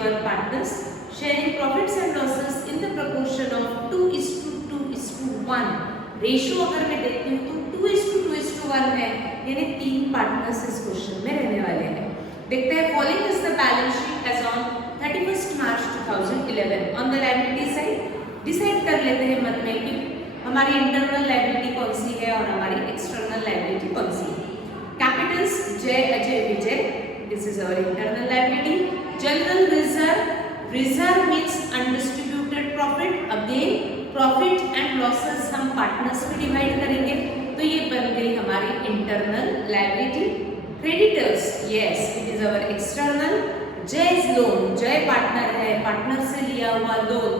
were partners sharing profits and losses in the proportion of 2:2:1. Ratio अगर मैं देखती हूँ तो 2:2:1 है, यानी 3 पार्टनर्स इस क्वेश्चन में रहने वाले हैं। देखते हैं following is the balance sheet as on 31 March 2011। On the liability side decide कर लेते हैं मन में कि हमारी इंटरनल लायबिलिटी कौन सी है और हमारी एक्सटर्नल लायबिलिटी कौन सी है। Capitals Jay Ajay Vijay, this is our internal liability. General reserve, reserve means undistributed profit. Again profit and losses हम पार्टनर्स में डिवाइड करेंगे, तो ये बन गई हमारी internal liability. Creditors, yes it is our external. Jay's loan, Jay partner है, पार्टनर से लिया हुआ लोन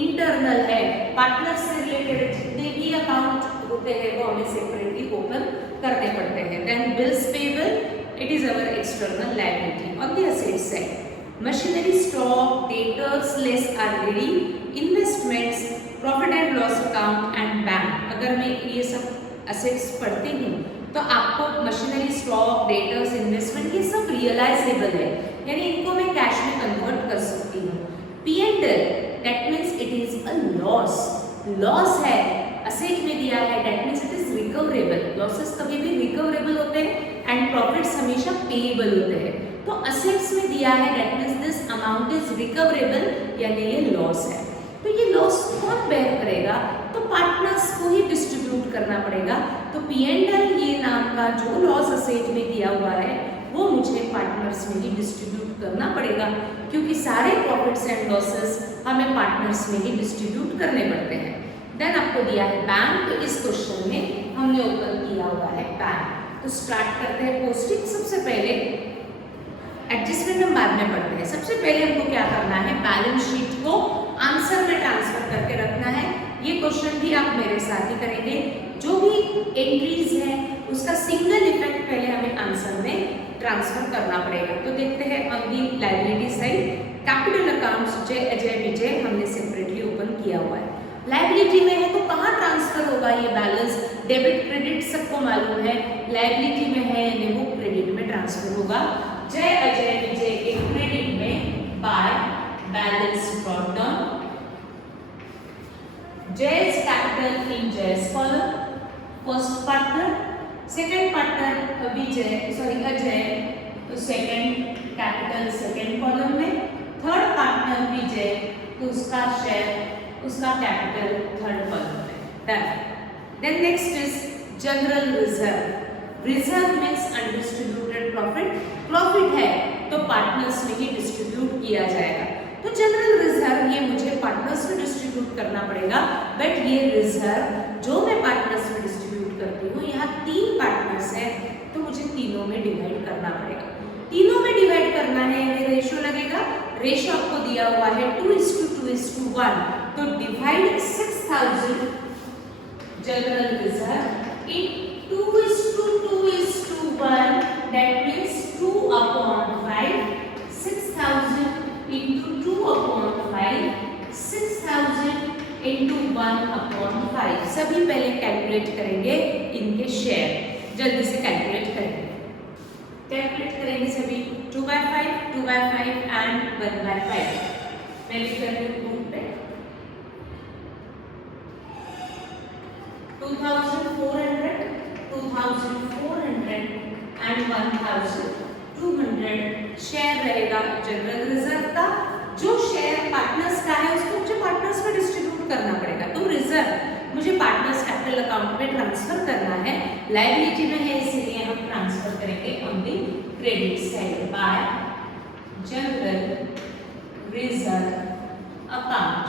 इंटरनल है। पार्टनर से रिलेटेड जितने भी अकाउंट होते हैं वो हमें सेपरेटली ओपन करने पड़ते हैं। Then bills payable, it is our external liability. On the asset side machinery, stock, debtors less RDD, investments, profit and loss account and bank. अगर मैं ये सब असेट्स पढ़ती हूँ तो आपको मशीनरी, स्टॉक, डेटर्स, इन्वेस्टमेंट ये सब रियलाइजेबल है, यानी इनको मैं कैश में कन्वर्ट कर सकती हूँ। P&L, that means it is a loss. Loss है, असेट में दिया है, that means it is recoverable. Losses कभी भी रिकवरेबल होते हैं एंड प्रॉफिट्स हमेशा पेएबल होते हैं। तो असेट्स में दिया है, that means this amount is recoverable, यानी ये लॉस है। तो ये लॉस कौन बेयर करेगा? तो पार्टनर्स को ही डिस्ट्रीब्यूट करना पड़ेगा। तो P&L ये नाम का जो लॉस असेट में दिया हुआ है वो मुझे पार्टनर्स में ही डिस्ट्रीब्यूट करना पड़ेगा, क्योंकि सारे प्रॉफिट्स एंड लॉसेस हमें पार्टनर्स में ही डिस्ट्रीब्यूट करने पड़ते हैं। देन आपको दिया है बैंक, तो इस क्वेश्चन में हमने ओपन किया हुआ है बैंक। तो स्टार्ट करते हैं पोस्टिंग। सबसे पहले एडजस्टमेंट हम बाद में पढ़ते हैं। सबसे पहले हमको क्या करना है, बैलेंस शीट को आंसर में ट्रांसफर करके रखना है। ये क्वेश्चन भी आप मेरे साथ ही करेंगे। जो भी एंट्रीज है उसका सिंगल इफेक्ट पहले हमें आंसर में ट्रांसफर करना पड़ेगा। तो देखते हैं on the liability side capital accounts जय अजय विजय हमने सेपरेटली ओपन किया हुआ है। लायबिलिटी में है तो कहाँ ट्रांसफर होगा ये बैलेंस? डेबिट क्रेडिट सबको मालूम है, लायबिलिटी में है यानी वो क्रेडिट में ट्रांसफर होगा। जय अजय विजय के क्रेडिट में by balance brought down. Jay's capital in Jay's column, first partner, second partner Ajay, तो second capital second column में, third partner विजय, तो उसका शेयर, उसका capital third column में। Done. Then next is general reserve. Reserve means undistributed profit. Profit है तो partners में ही distribute किया जाएगा। तो जनरल रिजर्व ये मुझे पार्टनर्स में डिस्ट्रीब्यूट करना पड़ेगा, बट ये रिजर्व जो मैं पार्टनर्स में डिस्ट्रीब्यूट करती हूँ, यहाँ 3 पार्टनर्स हैं तो मुझे तीनों में डिवाइड करना पड़ेगा। तीनों में डिवाइड करना है, ये रेशियो लगेगा। रेशियो आपको दिया हुआ है 2:2:1, तो divide 6000 general reserve in 2:2:1, that means 2/5, 6000 into 2/5, 6000 into 1/5। सभी पहले कैलकुलेट करेंगे इनके शेयर, जल्दी से कैलकुलेट करेंगे। कैलकुलेट करेंगे सभी 2/5, 2/5 एंड 1/5। मैं लिख रही हूँ नोट पे 2400, 2400 एंड 1200 शेयर रहेगा जनरल रिजर्व का। जो शेयर पार्टनर्स का है उसको मुझे पार्टनर्स में डिस्ट्रीब्यूट करना पड़ेगा। तो रिजर्व मुझे पार्टनर्स कैपिटल अकाउंट में ट्रांसफर करना है, लायबिलिटी में है इसीलिए हम ट्रांसफर करेंगे on the credit side by general reserve account.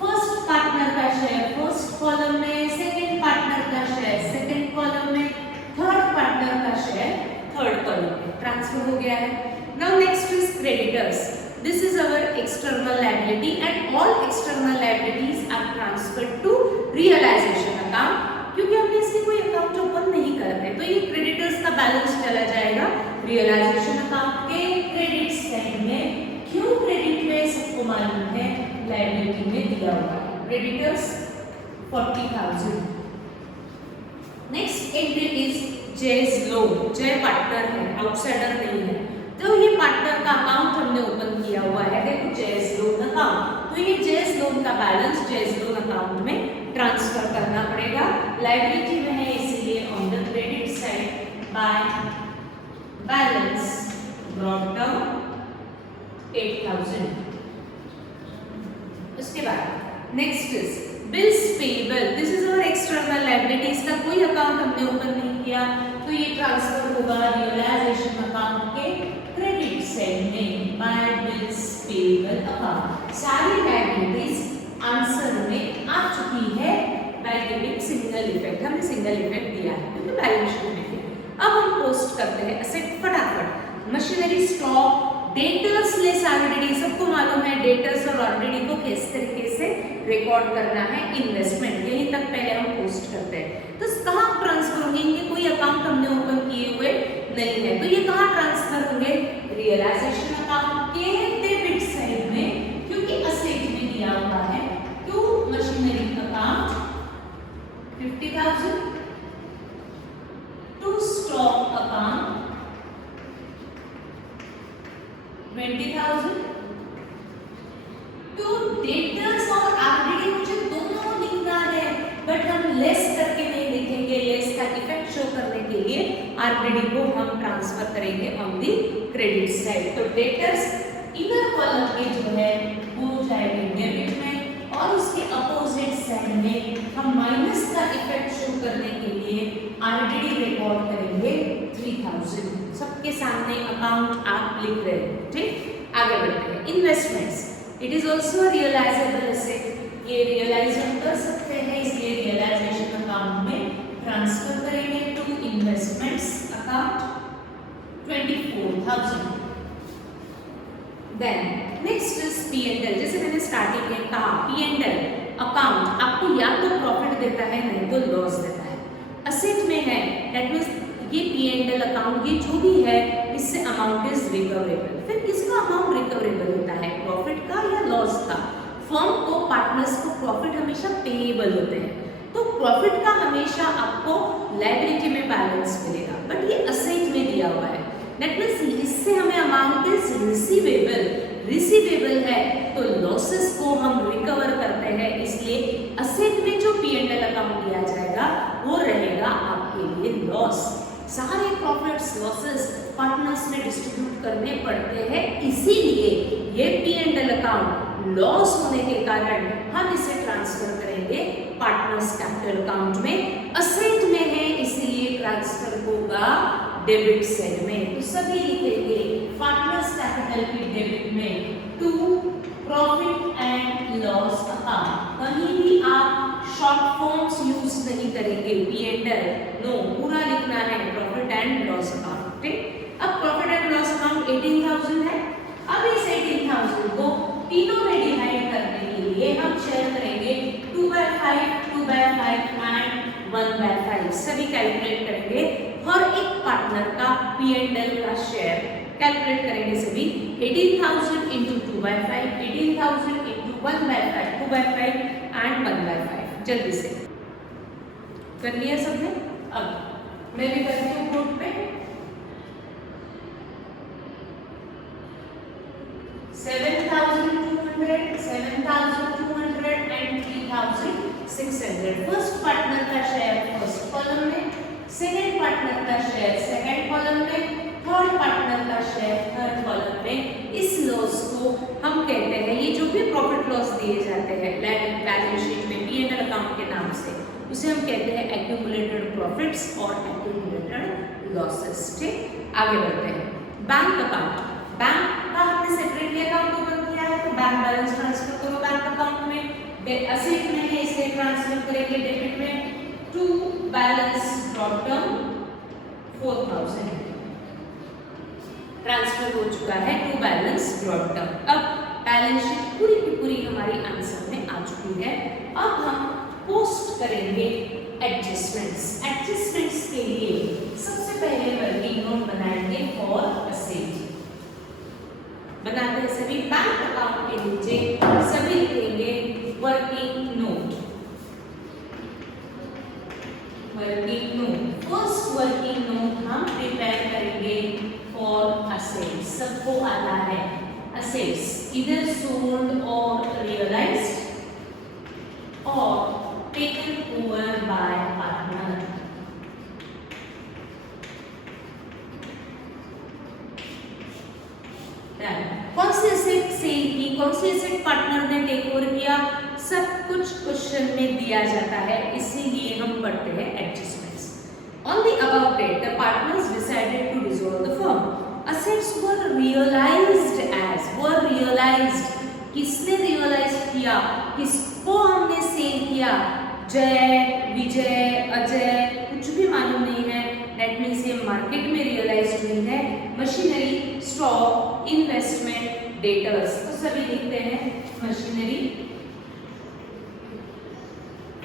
First partner का शेयर फर्स्ट कॉलम में, सेकंड पार्टनर का शेयर सेकंड कॉलम में, थर्ड पार्टनर का शेयर थर्ड कॉलम में ट्रांसफर हो गया है। Now next is creditors. This is our external liability and all external liabilities are transferred to realization account. क्योंकि हमने इसकी कोई अकाउंट ओपन नहीं करते तो ये क्रेडिटर्स का बैलेंस चला जाएगा रियलाइजेशन अकाउंट के क्रेडिट साइड में। क्यों क्रेडिट में? सबको मालूम है लायबिलिटी में दिया हुआ creditors 40,000। Next entry is Jay's loan. Jay partner है, आउटसाइडर नहीं है, तो ये पार्टनर का अकाउंट हमने ओपन किया हुआ है। 8,000। उसके बाद next is bills payable, this is our external liabilities का कोई अकाउंट हमने ओपन नहीं किया तो ये ट्रांसफर होगा रियलाइजेशन अकाउंट के क्रेडिट साइड में बाय बिल्स पेएबल अकाउंट। सारी लायबिलिटीज आंसर में आ चुकी है बाय गिविंग सिंगल इफेक्ट, हमने सिंगल इफेक्ट दिया है क्योंकि बैलेंस शीट में है। अब हम पोस्ट करते हैं असेट फटाफट। Machinery, stock, debtors less RDD, सबको मालूम है डेटर्स और आरडीडी को किस तरीके से रिकॉर्ड करना है। इन्वेस्टमेंट यहीं तक पहले हम पोस्ट करते हैं। तो कहाँ ट्रांसफर होंगे, इनके कोई अकाउंट हमने ओपन किए हुए नहीं है तो ये कहाँ ट्रांसफर होंगे, रियलाइजेशन अकाउंट के डेबिट साइड में, क्योंकि असेट में दिया हुआ है to machinery account 50,000, to stock account 20,000, to debtors और आरडीडी मुझे दोनों लिखना है बट हम लेस करके नहीं लिखेंगे, लेस का इफेक्ट शो करने के लिए आरडीडी को हम ट्रांसफर करेंगे ऑन दी क्रेडिट साइड। तो डेटर्स इनर कॉलम के जो है वो जाएंगे डेबिट में और उसके अपोजिट साइड में हम माइनस का इफेक्ट शो करने के लिए आरडीडी रिकॉर्ड करेंगे 3,000। सबके सामने अकाउंट आप लिख रहे हैं, ठीक। आगे बढ़ते हैं। Investments, it is also realisable asset, ये रियलाइज हम कर सकते हैं इसलिए रियलाइजेशन अकाउंट में ट्रांसफर करेंगे to investments account 24,000। Then next is P&L, जैसे मैंने स्टार्टिंग में कहा P&L अकाउंट आपको या तो प्रॉफिट देता है नहीं तो लॉस देता है। असेट में है दैट मींस ये P&L अकाउंट ये जो भी है इससे अमाउंट इज रिकवरेबल। फिर किसका अमाउंट रिकवरेबल होता है, प्रॉफिट का या लॉस का। फर्म को, पार्टनर्स को प्रॉफिट हमेशा पेएबल होते हैं तो प्रॉफिट का हमेशा आपको लायबिलिटी में बैलेंस मिलेगा, बट ये असेट में दिया हुआ है दैट मींस इससे हमें अमाउंट इज रिसीवेबल है तो लॉसेस को हम रिकवर करते हैं, इसलिए असेट में जो P&L अकाउंट दिया जाएगा वो रहेगा आपके लिए लॉस। सारे प्रॉफिट्स लॉसेस पार्टनर्स में डिस्ट्रीब्यूट करने पड़ते हैं, इसीलिए ये P&L अकाउंट लॉस होने के कारण हम इसे ट्रांसफर करेंगे पार्टनर्स कैपिटल अकाउंट में। असेट में है इसीलिए ट्रांसफर होगा डेबिट साइड में, तो सभी लिखेंगे पार्टनर्स कैपिटल की डेबिट में to profit and loss account. कहीं भी आप शॉर्ट फॉर्म्स यूज नहीं करेंगे, P&L नो, पूरा लिखना है प्रॉफिट एंड लॉस अकाउंट, ठीक। अब प्रॉफिट एंड लॉस अकाउंट 18,000 है। अब इस 18,000 को तीनों में डिवाइड करने के लिए हम शेयर करेंगे 2/5, 2/5 एंड 1/5, सभी कैलकुलेट करेंगे और एक पार्टनर का P&L का शेयर कैलकुलेट करेंगे सभी। 18,000 into 2/5, 18,000 into 1/5, 2/5 and 1/5। जल्दी से कर लिया सबने। अब मैं भी करती हूँ बोर्ड पे 7,200, 7,200 and 3,600। फर्स्ट पार्टनर का शेयर फर्स्ट कॉलम में, सेकेंड पार्टनर का शेयर सेकेंड कॉलम में, थर्ड पार्टनर का शेयर थर्ड कॉलम में। इस लॉस को हम कहते हैं, ये जो भी प्रॉफिट लॉस दिए जाते हैं बैलेंस शीट में P&L अकाउंट के नाम से, उसे हम कहते हैं एक्यूमुलेटेड प्रॉफिट्स और एक्यूमुलेटेड लॉसेस, ठीक। आगे बढ़ते हैं। बैंक अकाउंट, बैंक का हमने सेपरेटली अकाउंट ओपन किया है तो बैंक बैलेंस ट्रांसफर करो बैंक अकाउंट में। असेट में है इसलिए ट्रांसफर करेंगे डेबिट में to balance drop down 4,000 transfer हो चुका है टू बैलेंस ड्रॉप डाउन। अब बैलेंस शीट पूरी की पूरी हमारी आंसर में आ चुकी है। अब हम पोस्ट करेंगे एडजस्टमेंट्स। एडजस्टमेंट्स के लिए सबसे पहले वर्किंग नोट बनाएंगे फॉर असेट। बनाते हैं सभी बैंक अकाउंट के नीचे सभी लिखेंगे working note. Working note, first working note हम प्रिपेयर करेंगे फॉर असेट्स। सबको आता है असेट्स इधर सोल्ड और रियलाइज्ड और टेकन ओवर बाय पार्टनर। कौन से कौन से एसेट पार्टनर ने टेक ओवर किया, सब कुछ क्वेश्चन में दिया जाता है, इसीलिए हम पढ़ते हैं adjustments. On the above date the partners decided to dissolve the firm. Assets were realised किसने रियलाइज किया, किसको हमने सेल किया, जय, विजय, अजय, कुछ भी मालूम नहीं है, दैट मीन्स ये मार्केट में रियलाइज हुई है। मशीनरी, स्टॉक, इन्वेस्टमेंट, डेटर्स, तो सभी लिखते हैं मशीनरी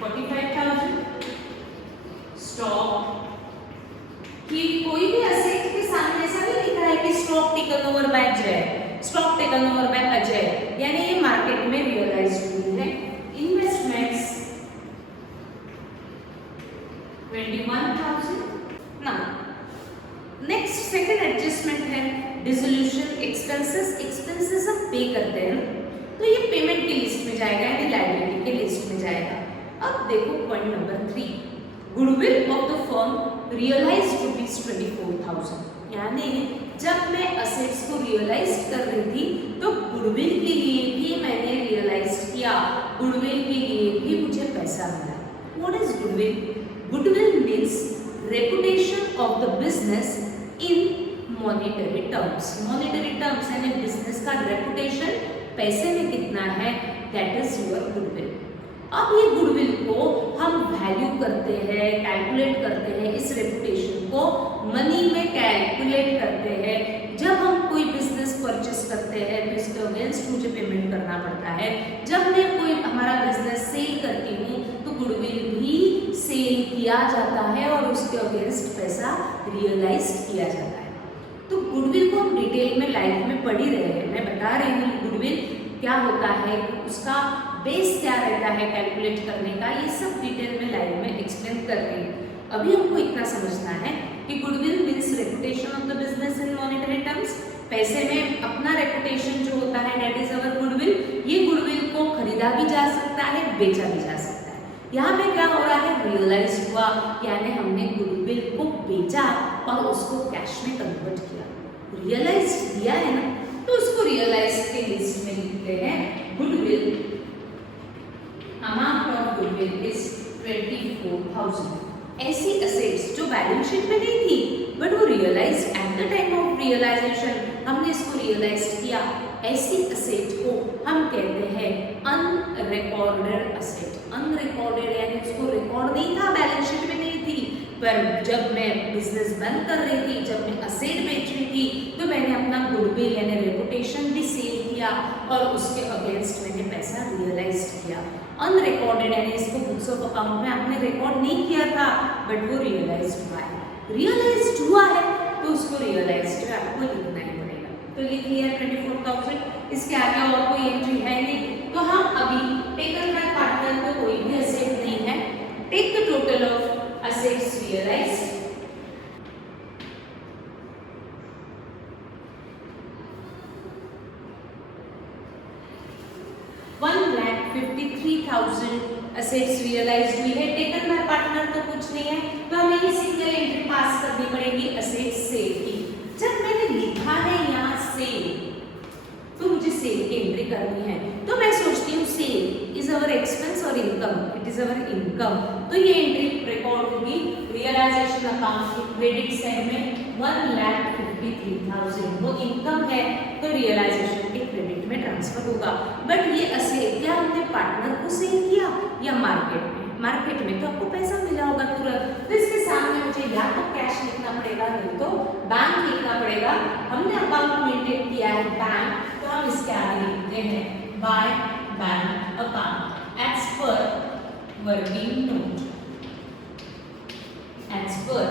45,000, स्टॉक कि कोई भी असेट के सामने ऐसा नहीं लिखा है कि स्टॉक टेकन ओवर बाय जय, stock taken over by Ajay, यानी ये मार्केट में रियलाइज हुई है। Investments 21,000। Now next second adjustment है डिसोल्यूशन एक्सपेंसेस हम पे करते हैं तो ये पेमेंट की लिस्ट में जाएगा, यानी लायबिलिटी के लिस्ट में जाएगा। अब देखो point number 3, goodwill of the firm realised ₹24,000, यानी जब मैं असेट्स को रियलाइज कर रही थी तो गुडविल के लिए भी मैंने रियलाइज किया, गुडविल के लिए भी मुझे पैसा मिला। What is goodwill? Goodwill means reputation of the business in monetary terms. Monetary terms यानी बिजनेस का रेपुटेशन पैसे में कितना है, दैट इज योर गुडविल। अब ये गुडविल को हम वैल्यू करते हैं, कैलकुलेट करते हैं, इस रेपुटेशन को मनी में कैलकुलेट करते हैं। जब हम कोई बिजनेस परचेस करते हैं तो इसके अगेंस्ट मुझे पेमेंट करना पड़ता है। जब मैं कोई हमारा बिजनेस सेल करती हूँ तो गुडविल भी सेल किया जाता है और उसके अगेंस्ट पैसा रियलाइज किया जाता है। तो गुडविल को हम डिटेल में लाइफ में पढ़ ही रहे हैं, मैं बता रही हूँ गुडविल क्या होता है, उसका बेस क्या रहता है कैलकुलेट करने का, ये सब डिटेल में लाइव में एक्सप्लेन कर रही हूँ। अभी हमको इतना समझना है कि goodwill means reputation of the business in monetary terms. पैसे में अपना रेपुटेशन जो होता है दैट इज अवर गुडविल। ये गुडविल को खरीदा भी जा सकता है, बेचा भी जा सकता है। यहाँ पे क्या हो रहा है, रियलाइज हुआ, यानी हमने गुडविल को बेचा और उसको कैश में कन्वर्ट किया। रियलाइज किया है ना, तो उसको रियलाइज के लिस्ट में लिखते हैं goodwill. Amount of goodwill is 24,000। ऐसी असेट्स जो बैलेंस शीट में नहीं थी बट वो realise at the time of realisation, हमने इसको रियलाइज किया, ऐसी असेट को हम कहते हैं अनरिकॉर्डेड असेट। अनरिकॉर्डेड यानी उसको रिकॉर्ड नहीं था, बैलेंस शीट में नहीं थी, पर जब मैं बिजनेस बंद कर रही थी, जब मैं असेट बेच रही थी तो मैंने अपना गुडविल यानी रेपुटेशन भी सेल किया और उसके अगेंस्ट मैंने पैसा रियलाइज किया। अनरिकॉर्डेड यानी इसको बुक्स ऑफ अकाउंट में आपने रिकॉर्ड नहीं किया था बट वो रियलाइज हुआ है। रियलाइज हुआ है तो उसको रियलाइज आपको लिखना ही पड़ेगा। तो लिख लिया 24,000, इसके आगे और कोई एंट्री है नहीं। तो हम अभी टेकन बाय पार्टनर को कोई भी असेट नहीं है। Take the total of assets realized, $1,53,000 assets realized हुई है। टेकन बाय पार्टनर तो कुछ नहीं है, तो हमें ये सिंगल एंट्री पास करनी पड़ेगी असेट्स सेल की। जब मैंने लिखा है यहाँ सेल तो मुझे सेल की एंट्री करनी है, तो मैं सोचती हूँ सेल इज अवर एक्सपेंस और income, it is our income. तो ये एंट्री रिकॉर्ड होगी रियलाइजेशन अकाउंट की क्रेडिट साइड में 1,53,000 वो इनकम है तो रियलाइजेशन के क्रेडिट में ट्रांसफर होगा। बट ये असेट क्या हमने पार्टनर को सेल किया या मार्केट में? मार्केट में तो आपको पैसा मिला होगा तुरंत, तो इसके सामने मुझे या तो कैश लिखना पड़ेगा नहीं तो बैंक लिखना पड़ेगा। हमने अकाउंट मेंटेन किया है बैंक, तो हम इसके आगे लिखते हैं by bank account as per working note, as per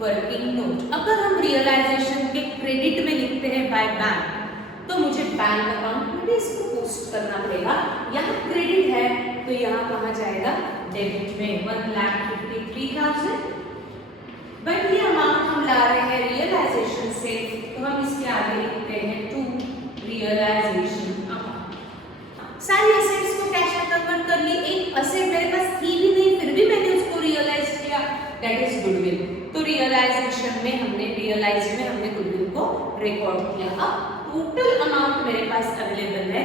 working note. अगर हम रियलाइजेशन के क्रेडिट में लिखते हैं बाय बैंक तो मुझे बैंक अकाउंट में भी इसको पोस्ट करना पड़ेगा। यहाँ क्रेडिट है तो यहाँ कहाँ जाएगा, डेबिट में 1,53,000। बट ये अमाउंट हम ला रहे हैं रियलाइजेशन से, तो हम इसके आगे लिखते हैं टू रियलाइजेशन अमाउंट। सारी असेट्स को कैश में कन्वर्ट कर ली। एक असेट मेरे पास थी भी नहीं फिर भी मैंने उसको रियलाइज किया, दैट इज गुडविल। तो रियलाइजेशन में हमने गुडविल को रिकॉर्ड किया। अब टोटल अमाउंट मेरे पास अवेलेबल है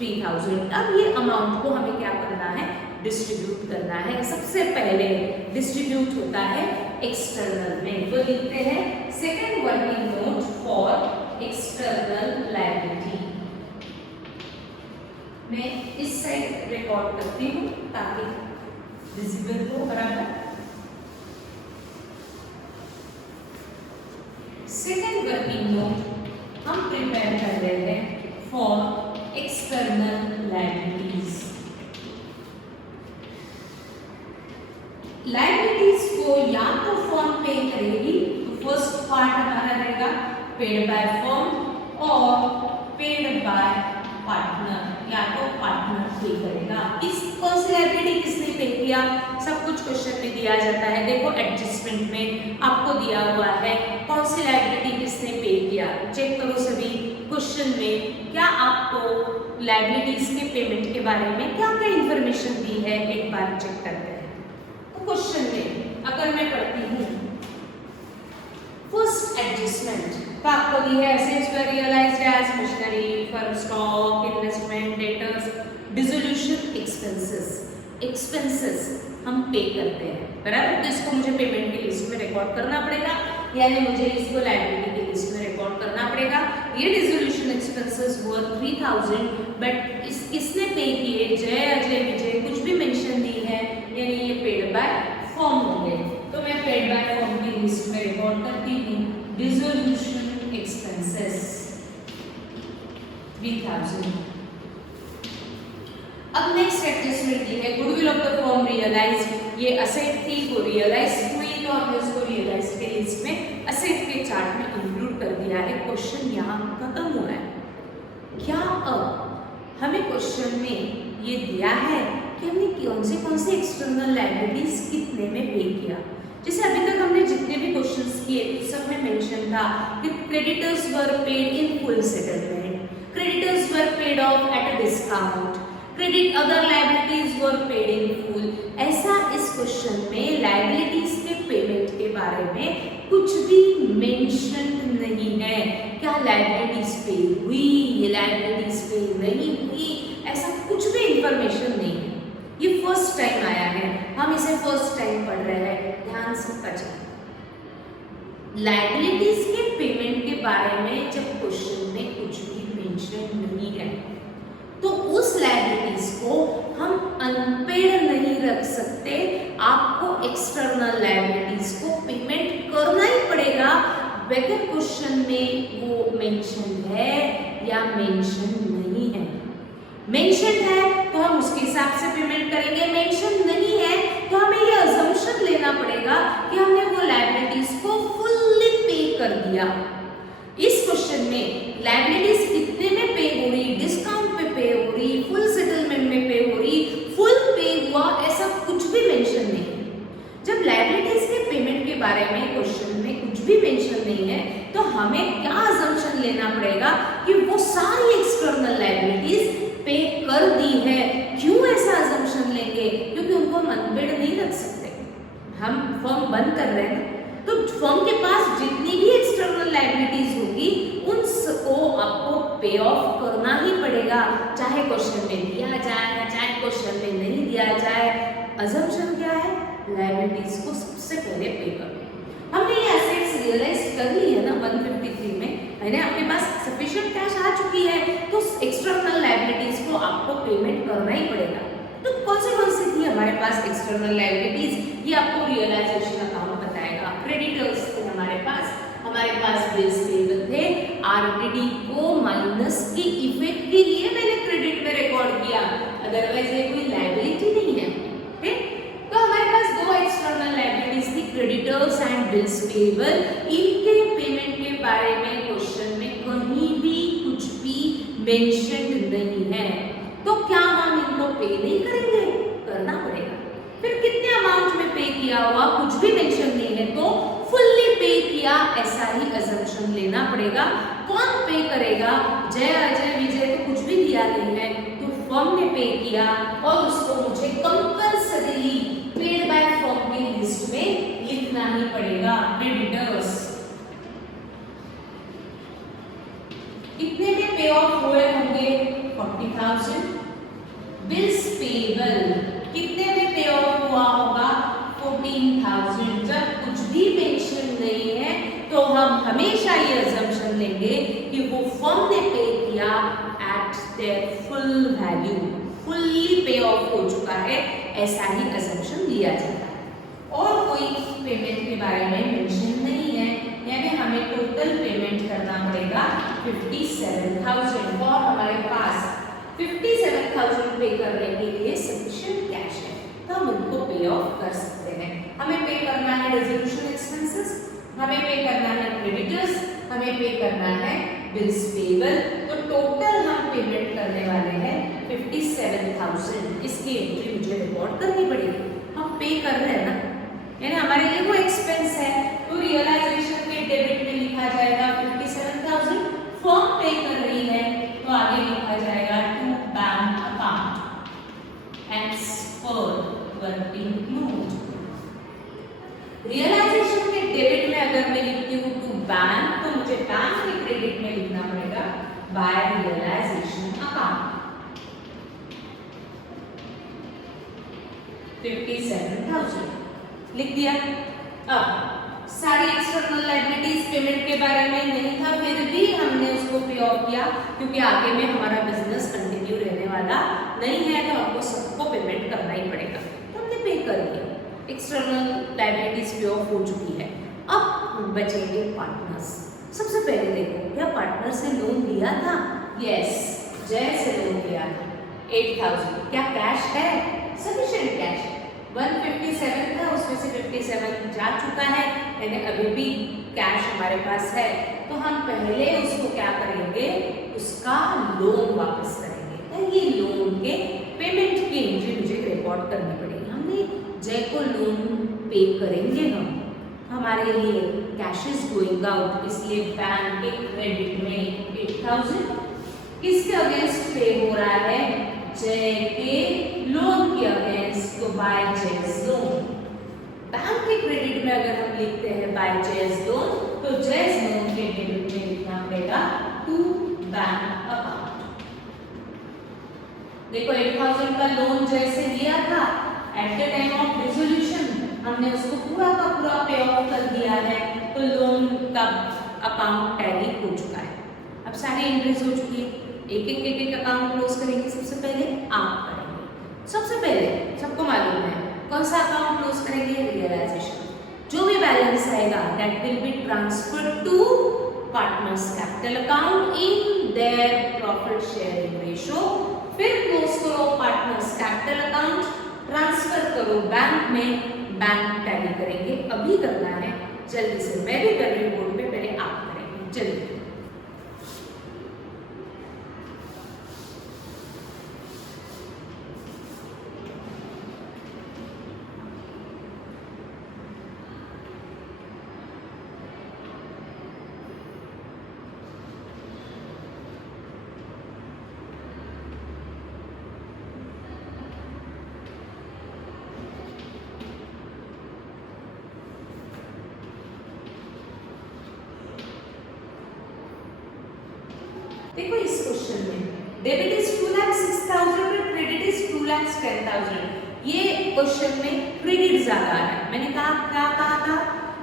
3000। अब ये अमाउंट को हमें क्या करना है, डिस्ट्रीब्यूट करना है। सबसे पहले डिस्ट्रीब्यूट होता है एक्सटर्नल में, तो लिखते हैं second working note for external liability. मैं इस साइड रिकॉर्ड करती हूँ ताकि विजिबल हो बराबर। सेकंड वर्किंग नोट हम प्रिपेयर कर रहे हैं फॉर एक्सटर्नल लायबिलिटीज। लायबिलिटीज को या तो फर्म पे करेगी, तो फर्स्ट पार्ट हमारा रहेगा पेड बाय फर्म और पेड बाय पार्टनर, या तो पार्टनर पे करेगा। इस कौन सी लायबिलिटी किसने पे किया, सब कुछ क्वेश्चन में दिया जाता है। देखो एडजस्टमेंट में आपको दिया हुआ है कौन सी लायबिलिटी किसने पे किया, चेक करो सभी क्वेश्चन में क्या आपको लायबिलिटीज के पेमेंट के बारे में क्या क्या इंफॉर्मेशन दी है, एक बार चेक करते हैं। तो क्वेश्चन में अगर मैं पढ़ती हूँ फर्स्ट एडजस्टमेंट तो आपको दी है assets were realised as machinery for stock, investment, debtors, dissolution, expenses. Expenses हम पे करते हैं बराबर, तो इसको मुझे पेमेंट की लिस्ट में रिकॉर्ड करना पड़ेगा, यानी मुझे इसको लायबिलिटी की लिस्ट में रिकॉर्ड करना पड़ेगा। ये डिसोल्यूशन एक्सपेंसेस वर 3000, बट किसने पे किए, जय, अजय, विजय, कुछ भी मेंशन दी है, यानी ये पेड बाय फर्म होंगे। तो मैं पेड बाय फर्म की लिस्ट में रिकॉर्ड करती हूँ डिसोल्यूशन एक्सपेंसेस 3000। अब नेक्स्ट एडजस्टमेंट दी है goodwill of the firm realised, ये असेट थी वो रियलाइज हुई, तो हमने उसको रियलाइज के लिस्ट में असेट के चार्ट में इंक्लूड कर दिया है। क्वेश्चन यहाँ खत्म हुआ है। क्या अब हमें क्वेश्चन में ये दिया है कि हमने कौन से एक्सटर्नल लायबिलिटीज कितने में पे किया। जैसे अभी तक हमने जितने भी क्वेश्चंस किए सब में मेंशन था कि creditors were paid in full settlement, creditors were paid of at a discount, credit other liabilities were paid in full. ऐसा इस क्वेश्चन में लायबिलिटीज के पेमेंट के बारे में कुछ भी मेंशन नहीं है। क्या लायबिलिटीज पे हुई, ये लायबिलिटीज पे नहीं हुई, ऐसा कुछ भी इंफॉर्मेशन नहीं है। ये फर्स्ट टाइम आया है, हम इसे फर्स्ट टाइम पढ़ रहे हैं, ध्यान से पढ़िए। लायबिलिटीज के पेमेंट के बारे में जब क्वेश्चन में कुछ भी मेंशन नहीं है तो उस लायबिलिटीज को हम अनपेड नहीं रख सकते, आपको एक्सटर्नल लायबिलिटीज को पेमेंट करना ही पड़ेगा, वेदर क्वेश्चन में वो मेंशन है या मेंशन नहीं है। मेंशन है तो हम उसके हिसाब से पेमेंट करेंगे, मेंशन नहीं है तो हमें ये अजम्पशन लेना पड़ेगा कि हमने वो लायबिलिटीज को फुल्ली पे कर दिया। इस क्वेश्चन में लायबिलिटीज कितने में पे हो रही, डिस्काउंट पे पे हो रही, फुल सेटलमेंट में पे हो रही, फुल पे हुआ, ऐसा कुछ भी मेंशन नहीं है। जब लायबिलिटीज के पेमेंट के बारे में क्वेश्चन में कुछ भी मेंशन नहीं है तो हमें क्या अजम्पशन लेना पड़ेगा कि वो सारी एक्सटर्नल लायबिलिटीज पे कर दी है। क्यों ऐसा अजम्पशन लेंगे, क्योंकि उनको हम अनपेड नहीं रख सकते, हम फर्म बंद कर रहे हैं तो फर्म के पास जितनी भी एक्सटर्नल लायबिलिटीज होगी उनको आपको पे ऑफ करना ही पड़ेगा, चाहे क्वेश्चन में दिया जाए चाहे क्वेश्चन में नहीं दिया जाए। अजम्पशन क्या है, लायबिलिटीज को सबसे पहले पे करो। हमने ये एसेट्स रियलाइज कर ली है ना 153 में, यानी आपके पास सफिशिएंट कैश आ चुकी है तो एक्सटर्नल लायबिलिटीज को आपको पेमेंट करना ही पड़ेगा। तो कौन सी थी हमारे पास एक्सटर्नल लायबिलिटीज, ये आपको रियलाइजेशन अकाउंट बताएगा। क्रेडिटर्स थे हमारे पास बिल्स पेबल थे, आरटीडी को माइनस के इफेक्ट के लिए मैंने क्रेडिट में रिकॉर्ड किया, अदरवाइज ये कोई लायबिलिटी नहीं है। ठीक, तो हमारे पास दो एक्सटर्नल लायबिलिटीज थी, क्रेडिटर्स एंड बिल्स पेबल। इनके पेमेंट के बारे में क्वेश्चन में कहीं भी कुछ भी मेंशन नहीं है, तो क्या हम इनको पे नहीं करेंगे, करना पड़ेगा। फिर कितने अमाउंट में पे किया हुआ, कुछ भी मेंशन नहीं है तो फुल्ली पे किया, ऐसा ही अजम्पशन लेना पड़ेगा। कौन पे करेगा, जय, अजय, विजय, तो कुछ भी दिया नहीं है, तो फर्म ने पे किया और उसको मुझे कंपल्सरी पेड बाय फर्म की लिस्ट में लिखना ही पड़ेगा। क्रेडिटर्स कितने में पे ऑफ हुए होंगे, 40,000। बिल्स पेबल कितने में पे ऑफ हुआ होगा? 14,000। जब कुछ भी मेंशन नहीं है तो हम हमेशा ये अजम्पशन लेंगे कि वो फर्म ने पे किया eight there full value, fully पे ऑफ हो चुका है, ऐसा ही अजम्पशन लिया जाता है। और कोई पेमेंट के बारे में मेंशन नहीं है, यानी हमें टोटल पेमेंट करना पड़ेगा 57,000 और हमारे पास 57,000 पे करने के लिए सफिशिएंट कैश है, तो हम उनको पे ऑफ कर सकते हैं। हमें पे करना है रेजोल्यूशन एक्सपेंसेस, हमें पे करना है क्रेडिटर्स, हमें पे करना है बिल्स पेबल। तो टोटल हम पेमेंट करने वाले हैं 57,000। इसकी एंट्री मुझे रिकॉर्ड करनी पड़ेगी। हम पे कर रहे हैं ना, यानी हमारे लिए वो एक्सपेंस है, तो रियलाइजेशन के डेबिट में लिखा जाएगा 57,000। फर्म पे कर रही है तो आगे लिखा जाएगा to bank account as per working note. Realisation के डेबिट में अगर मैं लिखती हूँ टू बैंक, तो मुझे बैंक के क्रेडिट में लिखना पड़ेगा बाय रियलाइजेशन अकाउंट 57,000 लिख दिया। अब सारी एक्सटर्नल लायबिलिटीज पेमेंट के बारे में नहीं था, फिर भी हमने उसको पे ऑफ किया क्योंकि आगे में हमारा बिजनेस कंटिन्यू रहने वाला नहीं है, तो हमको सबको पेमेंट करना ही पड़ेगा, तो हमने पे कर दिया। एक्सटर्नल लायबिलिटीज पे ऑफ हो चुकी है। अब बचेंगे पार्टनर्स। सबसे पहले देखो, क्या पार्टनर से लोन लिया था? यस, जय से लोन लिया था 8,000। क्या कैश है? सफिशिएंट कैश 157 था, उसमें से 57 जा चुका है, यानी अभी भी कैश हमारे पास है। तो हम पहले उसको क्या करेंगे? उसका लोन वापस करेंगे। तो ये लोन के पेमेंट की एंट्री मुझे रिकॉर्ड करनी पड़ेगी। हमने जय को लोन पे करेंगे, हम हमारे लिए कैश इज गोइंग आउट, इसलिए बैंक के क्रेडिट में 8,000 किसके अगेंस्ट पे हो रहा है? जय के लोन के अगेंस्ट, तो बाय जयस लोन। बैंक के क्रेडिट में अगर हम लिखते हैं बाय जयस लोन, तो जयस लोन के डेबिट में लिखना पड़ेगा टू बैंक अकाउंट। देखो 8,000 का लोन जय से लिया था, eight the time of resolution हमने उसको पूरा का पूरा पे ऑफ कर दिया है, तो लोन का अकाउंट टैली हो चुका है। अब सारी एंट्रीज हो चुकी है, एक अकाउंट क्लोज करेंगे। सबसे पहले आप करेंगे। सबसे पहले सबको मालूम है कौन सा अकाउंट क्लोज करेंगे? रियलाइजेशन। जो भी बैलेंस आएगा that will be transferred to partners capital account in their profit sharing ratio. फिर क्लोज करो पार्टनर्स कैपिटल अकाउंट, ट्रांसफर करो बैंक में, बैंक टैली करेंगे। अभी करना है जल्दी से, मैं भी कर रही हूँ बोर्ड पे, पहले आप करेंगे जल्दी। देखो इस क्वेश्चन में डेबिट इज 2,06,000 और क्रेडिट इज 2,10,000। ये क्वेश्चन में क्रेडिट ज्यादा है। मैंने कहा क्या कहा था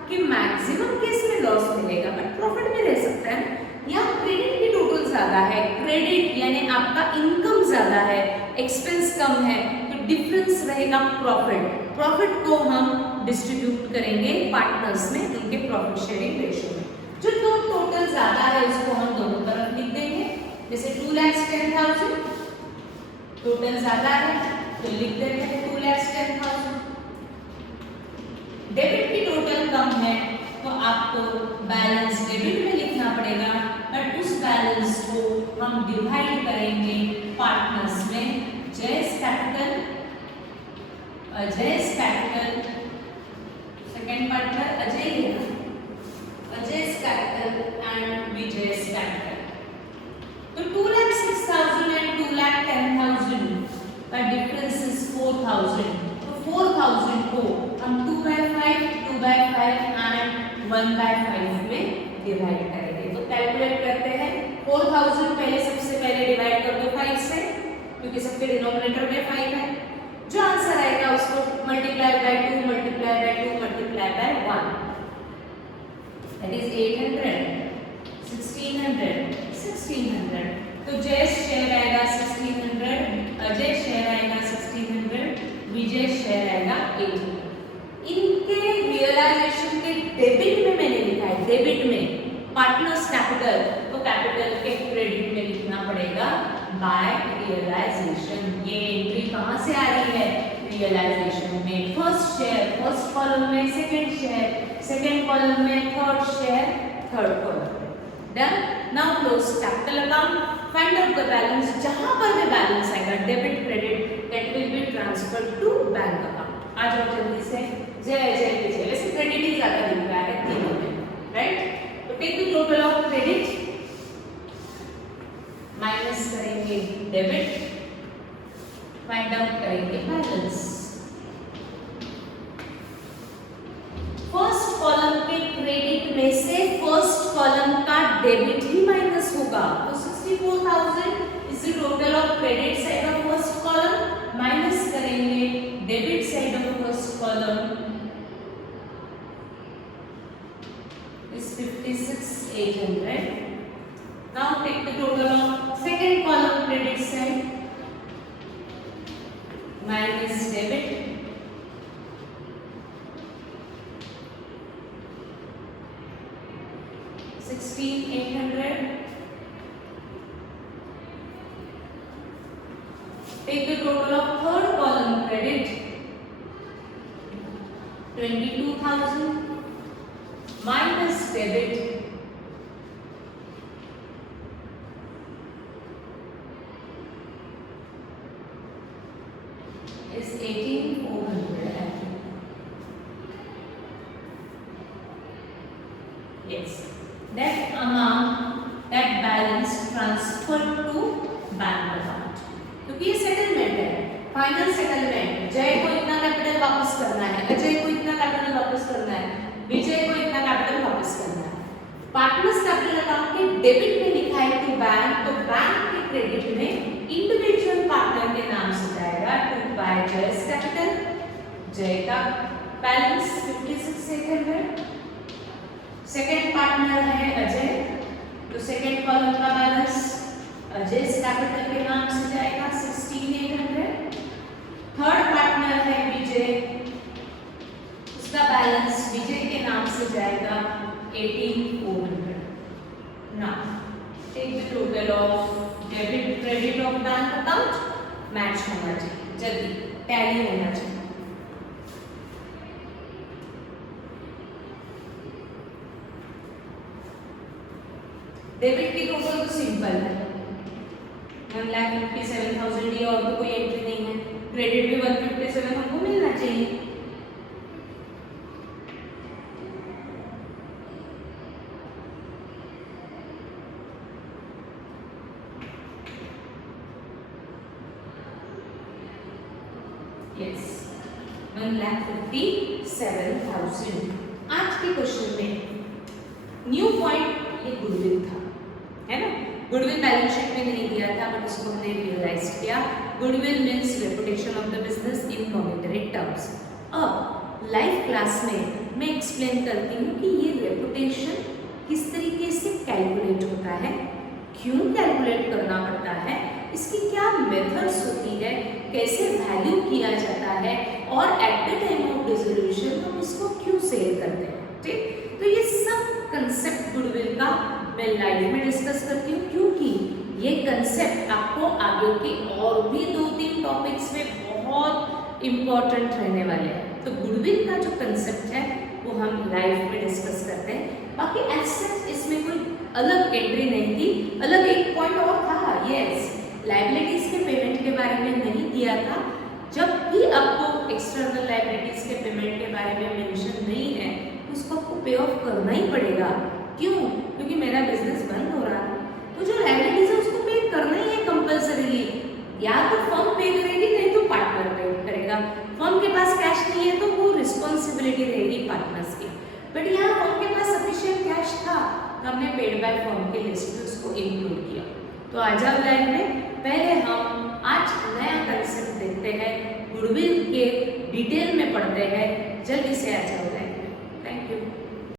कि मैक्सिमम केस में लॉस मिलेगा बट प्रॉफिट में रह सकता है। यहाँ क्रेडिट की टोटल ज्यादा है, क्रेडिट यानी आपका इनकम ज्यादा है, एक्सपेंस कम है, तो डिफरेंस रहेगा प्रॉफिट। प्रॉफिट को हम डिस्ट्रीब्यूट करेंगे पार्टनर्स में, उनके प्रॉफिट शेयरिंग रेशियो में। जो तो टोटल ज्यादा है उसको हम दोनों तरफ लिख देंगे। जैसे 2,10,000 टोटल ज्यादा है तो लिख देते हैं 2,10,000। डेबिट की टोटल कम है तो आपको बैलेंस डेबिट में लिखना पड़ेगा, बट उस बैलेंस को हम डिवाइड करेंगे पार्टनर्स में। Jay's capital, Ajay's capital, second partner Ajay है, Ajay's capital and Vijay's capital. तो 2,06,000 एंड 2,10,000 का डिफरेंस इज 4,000। तो 4,000 को हम 2/5, 2/5 एंड 1/5 में डिवाइड करेंगे। तो कैलकुलेट करते हैं। 4,000 पहले सबसे पहले डिवाइड कर दो 5 से, जयेश शेयर आएगा 1600, अजय शेयर आएगा 1600, विजय शेयर आएगा 800। इनके रियलाइजेशन के डेबिट में मैंने लिखा है, डेबिट में पार्टनर्स कैपिटल, तो कैपिटल के क्रेडिट में लिखना पड़ेगा बाय रियलाइजेशन। ये एंट्री कहाँ से आ रही है? रियलाइजेशन में। फर्स्ट शेयर फर्स्ट कॉलम में, सेकंड शेयर सेकंड कॉलम में, थर्ड शेयर थर्ड कॉलम में। Done. Now close capital account, find out the balance. जहां पर भी बैलेंस आएगा debit credit, that will be transferred to bank account. आ जाओ जल्दी से। जय जय विजय, वैसे क्रेडिट ही ज्यादा दिख रहा है तीनों में, राइट? तो take the total of credit, minus करेंगे डेबिट, फाइंड आउट करेंगे बैलेंस। फर्स्ट कॉलम के क्रेडिट में से फर्स्ट कॉलम का डेबिट ही माइनस होगा, तो 64,000 is the total of credit side of first column, minus करेंगे debit side of first column is 56,800. Now take the total of second column credit side minus debit, $16,800. Take the total of third column credit, 22,000 minus debit, is 18,400. Yes, that amount, that balance transferred to bank account. क्योंकि ये settlement है, final settlement. जय को इतना capital वापस करना है, अजय को इतना कैपिटल वापस करना है, विजय को इतना कैपिटल वापस करना है। पार्टनर्स कैपिटल अकाउंट के डेबिट में लिखा है टू बैंक, तो बैंक के क्रेडिट में इंडिविजुअल पार्टनर के नाम से जाएगा टू बाय जयस कैपिटल। जय का बैलेंस 56,800। सेकंड पार्टनर है अजय, तो सेकंड कॉलम का बैलेंस अजय कैपिटल के नाम से जाएगा 16,800। थर्ड पार्टनर है विजय, उसका बैलेंस विजय के नाम से जाएगा 18,400। Now take the total of debit credit of bank account, match होना चाहिए, जल्दी टैली होना चाहिए। डेबिट की टोटल तो सिंपल है, 1,57,000 ये, और तो कोई एंट्री नहीं है। क्रेडिट भी 157 हमको मिलना चाहिए। Yes, 1,57,000। आज के क्वेश्चन में न्यू पॉइंट ये गुडविल था, है ना? गुडविल बैलेंस शीट में नहीं दिया था, बट इसको हमने रियलाइज किया। Goodwill means reputation of the business in monetary terms. अब लाइव क्लास में मैं एक्सप्लेन करती हूँ कि ये रेपुटेशन किस तरीके से कैलकुलेट होता है, क्यों कैलकुलेट करना पड़ता है, इसकी क्या मेथड्स होती है, कैसे वैल्यू किया जाता है, और eight the time of dissolution हम इसको क्यों सेल करते हैं। ठीक, तो ये सब कंसेप्ट गुडविल का मैं लाइव में डिस्कस करती हूँ, क्योंकि ये कंसेप्ट आपको आगे के और भी 2-3 टॉपिक्स में बहुत इम्पोर्टेंट रहने वाले हैं। तो गुडविल का जो कंसेप्ट है वो हम लाइव में डिस्कस करते हैं। बाकी एज इसमें कोई अलग एंट्री नहीं थी। अलग एक पॉइंट और था, यस, लायबिलिटीज के पेमेंट के बारे में नहीं दिया था। जब भी आपको एक्सटर्नल लायबिलिटीज के पेमेंट के बारे में मेंशन नहीं है, उसको आपको पे ऑफ करना ही पड़ेगा। क्यों? क्योंकि मेरा बिजनेस बंद हो रहा है, तो जो लायबिलिटीज है उसको पे करना ही है कंपल्सरीली। या तो फर्म पे करेगी, नहीं तो पार्टनर पे करेगा। फर्म के पास कैश नहीं है तो वो रिस्पॉन्सिबिलिटी रहेगी पार्टनर्स की। बट यहाँ फर्म के पास सफिशिएंट कैश था, तो हमने पेड बाय फर्म के लिस्ट में उसको इंक्लूड किया। तो आ जाओ लाइव में। पहले हम आज नया कंसेप्ट देखते हैं, गुडविल के डिटेल में पढ़ते हैं। जल्दी से आ जाओ लाइव में। Thank you.